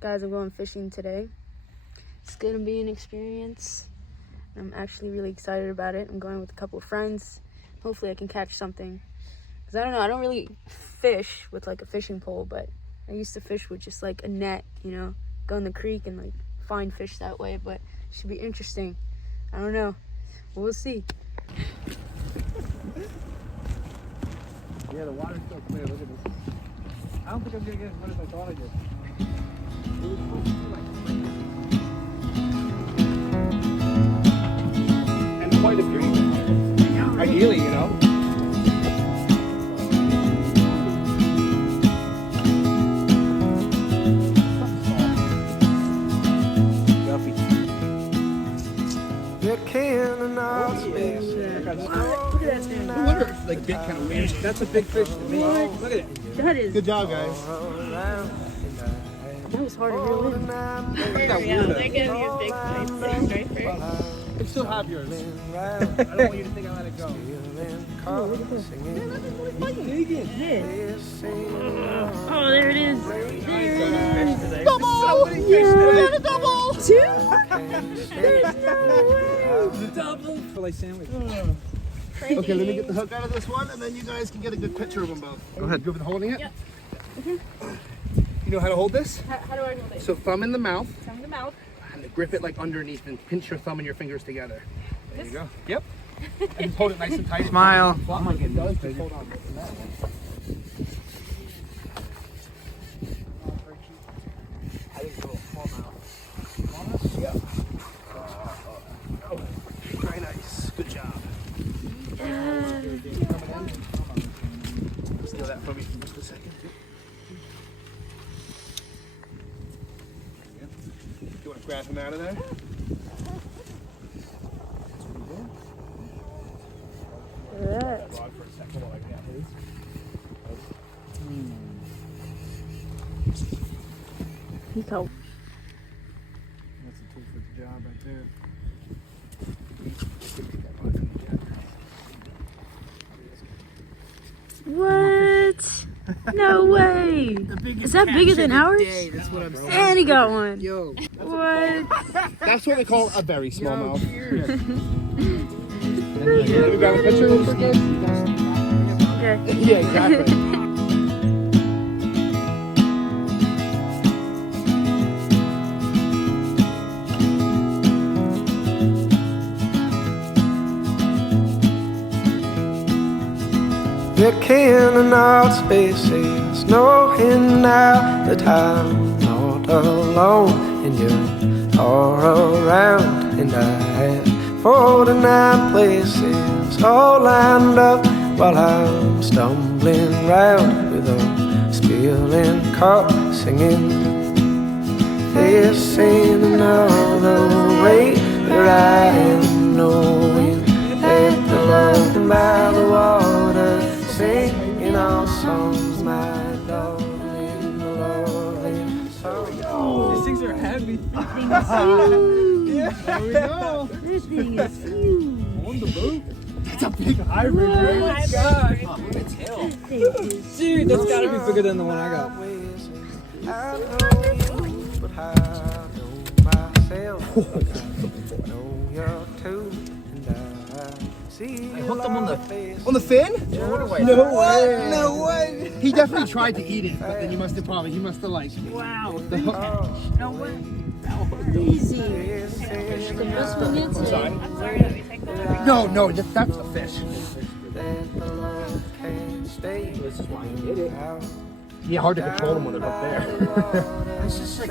Guys, I'm going fishing today. It's gonna be an experience. I'm actually really excited about it. I'm going with a couple of friends. Hopefully I can catch something. Cause I don't know, I don't really fish with like a fishing pole, but I used to fish with just like a net, you know, go in the creek and like find fish that way, but it should be interesting. I don't know. We'll see. Yeah, the water's still clear. Look at this. I don't think I'm gonna get as much as I thought I did. It was supposed to be like and quite a few. Ideally, you know. Look at that thing. The water like bit kind of weird. That's a big fish to me. Look at it. That is. Good job, guys. That was hard to reel in. There we go. They're gonna be a big place. Right first. I still have yours. I don't want you to think I let it go. Oh, look at this. Yeah. Oh, there it is. There it is. Double! Yeah. A double! Two? There's no way. Double! For like sandwich. Crazy. Okay, let me get the hook out of this one, and then you guys can get a good picture of them both. Go ahead. Good with holding it? Yep. You know how to hold this? How do I hold it? So thumb in the mouth, Tongue in the mouth. and grip it like underneath, and pinch your thumb and your fingers together. There you go. Yep. And just hold it nice and tight. Smile. Oh my goodness. Just hold on. I think it's a little small mouth. Yeah. Oh, very nice. Good job. Steal that from me for just a second. You want to grab him out of there? Alright. Rod for a second while I grab his. He called. That's a tool for the job right there. What? No way. Is that bigger than ours? That's what I'm saying. And he got one. Yo. What? That's what we call a very small mouth. Cheers. Let me grab a picture real quick. Okay. Yeah, exactly. Becky in outer spaces, knowing now that I'm not alone, and you're all around, and I have 49 places all lined up while I'm stumbling round with a spilling cup, singing this ain't another way that I am knowing that the love by the water. Singing all songs, my darling, loving song. These things are heavy. Huge. There we go. This thing is huge. On the boat. That's a big hybrid, What? right? God. This thing is Dude, that's gotta be bigger than the one I got. I know you, but I know myself. I know you're too, and I see I hooked them on the fin? No way. No way. He definitely tried to eat it, but then he must have like. wow. The hook. No way. Easy. The best one I'm is sorry. I'm sorry that we take the liver. No, that's a fish. This is why you did it. Yeah, hard to control them when they're up there. It's just like,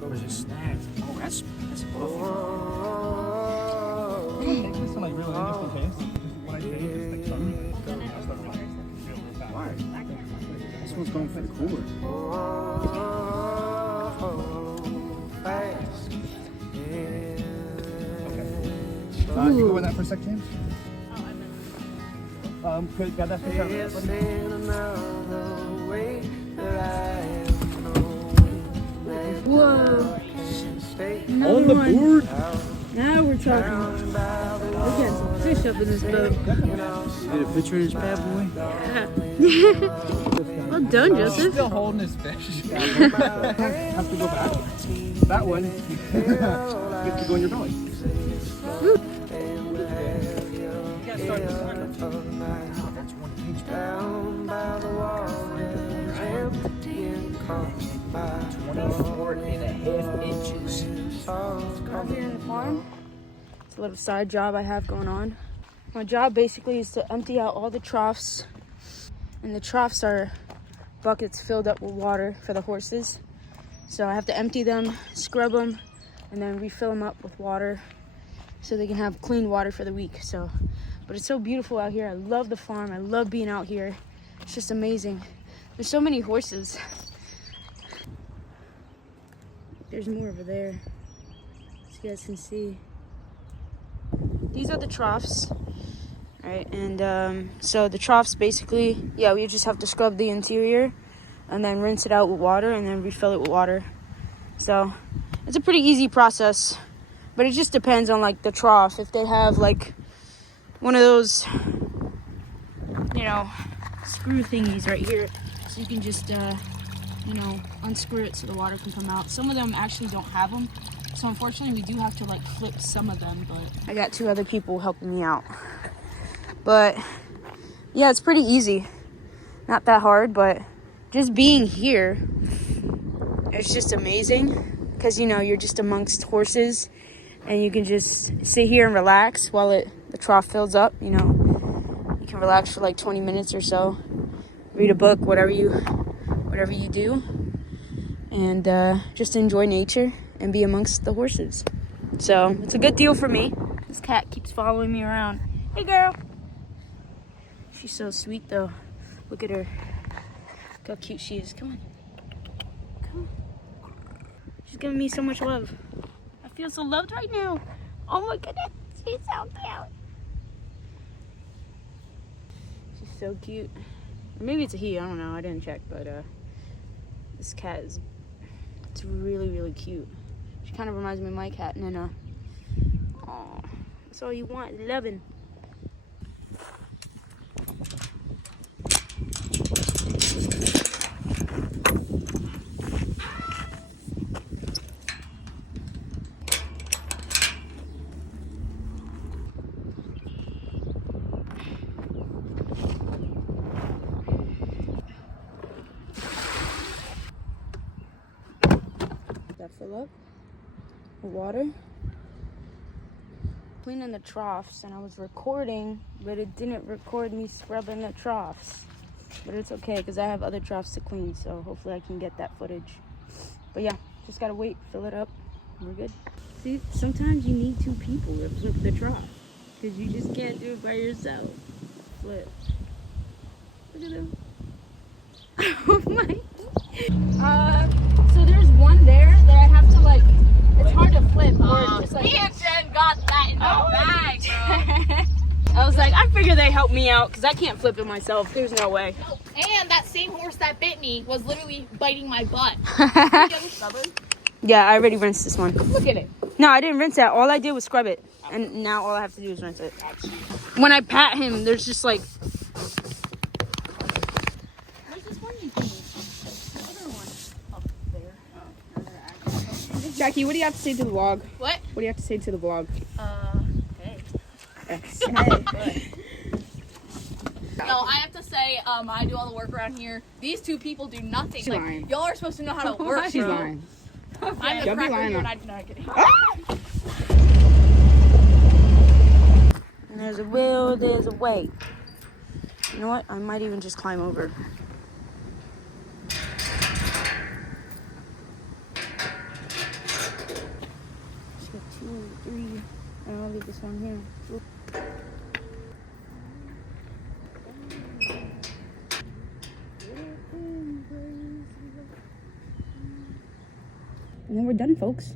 where's his snag? Oh, that's a This one like really just in case. When I take it, just like something. Why? This one's going for the cooler. Okay. You go with that for a sec, James? Could got that picture of whoa. on the board. Now we're talking. We're getting some fish up in this boat. Get a picture of this bad boy. Well done, Joseph. Still holding his fish. Have to go back. That one. You have to go in your belly. You gotta start this one. That's 1 inch. down by the water, empty and calm. 24.5 inches. Out here in the farm, it's a little side job I have going on. My job basically is to empty out all the troughs, and the troughs are buckets filled up with water for the horses. So I have to empty them, scrub them, and then refill them up with water so they can have clean water for the week. But it's so beautiful out here. I love the farm. I love being out here. It's just amazing. There's so many horses. There's more over there, as you guys can see. These are the troughs, right? And so the troughs basically, yeah, we just have to scrub the interior and then rinse it out with water and then refill it with water. So it's a pretty easy process, but it just depends on like the trough. If they have like one of those, you know, screw thingies right here, so you can just, you know, unscrew it so the water can come out. Some of them actually don't have them. So unfortunately, we do have to like flip some of them, but I got 2 other people helping me out. But yeah, it's pretty easy. Not that hard, but just being here, it's just amazing because, you know, you're just amongst horses and you can just sit here and relax while the trough fills up, you know. You can relax for like 20 minutes or so, read a book, whatever you do, and just enjoy nature and be amongst the horses. So it's a good deal for me. This cat keeps following me around. Hey girl. She's so sweet though. Look at her. Look how cute she is. Come on. Come on. She's giving me so much love. I feel so loved right now. Oh my goodness. She's so cute. She's so cute. Or maybe it's a he, I don't know. I didn't check, but this cat is, it's really, really cute. She kind of reminds me of my cat, Nana. Aw, that's all you want, loving. That fill up with water. Cleaning the troughs, and I was recording, but it didn't record me scrubbing the troughs. But it's okay because I have other troughs to clean, so hopefully I can get that footage. But yeah, just gotta wait, fill it up, and we're good. See, sometimes you need 2 people to flip the trough because you just can't do it by yourself. Flip. Look at them. Oh my. So there's one there that I have to like, it's hard to flip. Or just like, Me and Jen got that in the bag, bro. I was like, I figure they help me out because I can't flip it myself. There's no way. And that same horse that bit me was literally biting my butt. Yeah, I already rinsed this one. Look at it. No, I didn't rinse that. All I did was scrub it. And now all I have to do is rinse it. When I pat him, there's just like... Where's this one you cleaned? The other one. Up there. Jackie, what do you have to say to the vlog? What? What do you have to say to the vlog? Hey. No, I have to say, I do all the work around here. These 2 people do nothing. She's Like, lying. y'all are supposed to know how to work. She's bro. lying. I'm a Don't be cracker lying here, and now. I do not get it. And there's a will, there's a way. You know what? I might even just climb over. Let's get 2, 3, and I'll leave this one here. And then we're done, folks.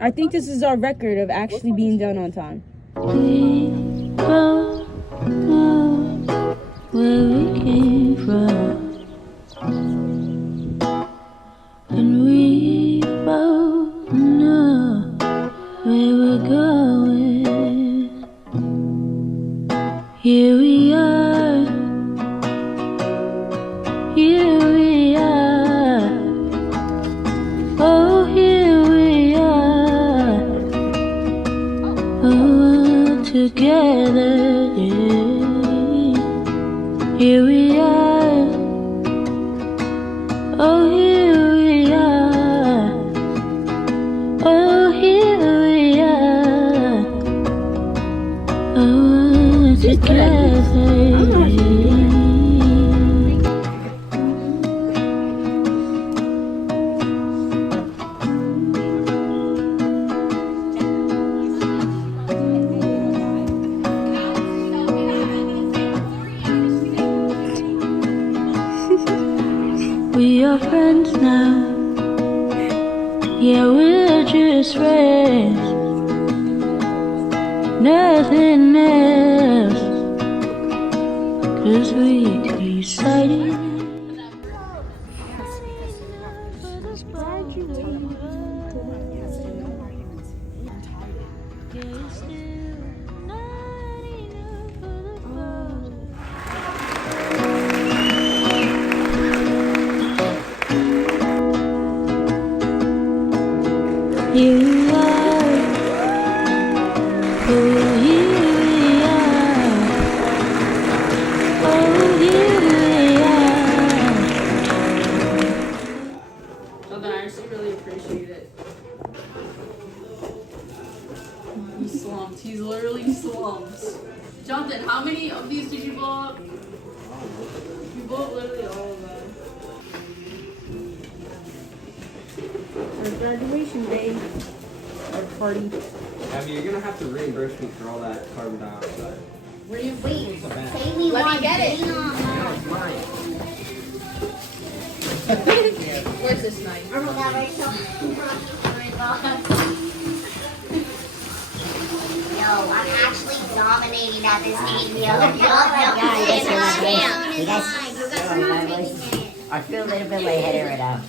I think this is our record of actually being done on time. Where we came from, and we both know where we're going. here we are. Oh, here we are. Oh, together, yeah. Here we are. Oh, here we are. Oh, here we are. Oh, together, yeah. We are friends now. Yeah, we're just friends. Nothing else. 'Cause we decided. Here we are. Oh, here we are. Oh, here we are. Jonathan, I actually really appreciate it. He slumps. He's literally slumps. Jonathan, how many of these did you blow up? You blew up literally all of them. Our graduation day. Our party. Abby, you're gonna have to reimburse me for all that carbon dioxide. Wait, Say we let want me get it. Where's this knife? Yo, I'm actually dominating at this game, yo. I feel a little bit lightheaded right now.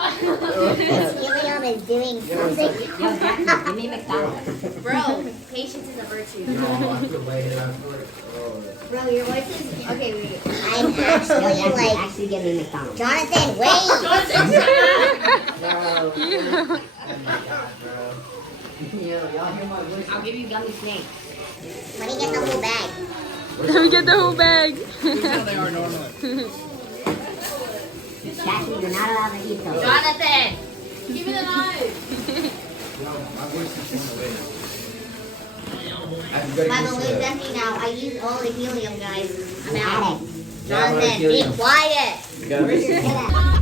This helium is doing something. Yo, Jackie, give me McDonald's. Bro, patience is a virtue. Bro, your voice is... Okay, wait. I'm actually like... Actually, give me McDonald's. Jonathan, wait! Oh my god, bro. Yo, y'all hear my voice? I'll give you gummy snakes. Let me get the whole bag. Let me get the whole bag. Here's how they are normally. Jackie, you're not allowed to eat those. Jonathan! Give me the knife! My voice is going away. My balloon's empty now. I used all the helium, guys. I'm out. Got it. Jonathan, be quiet. You gotta be-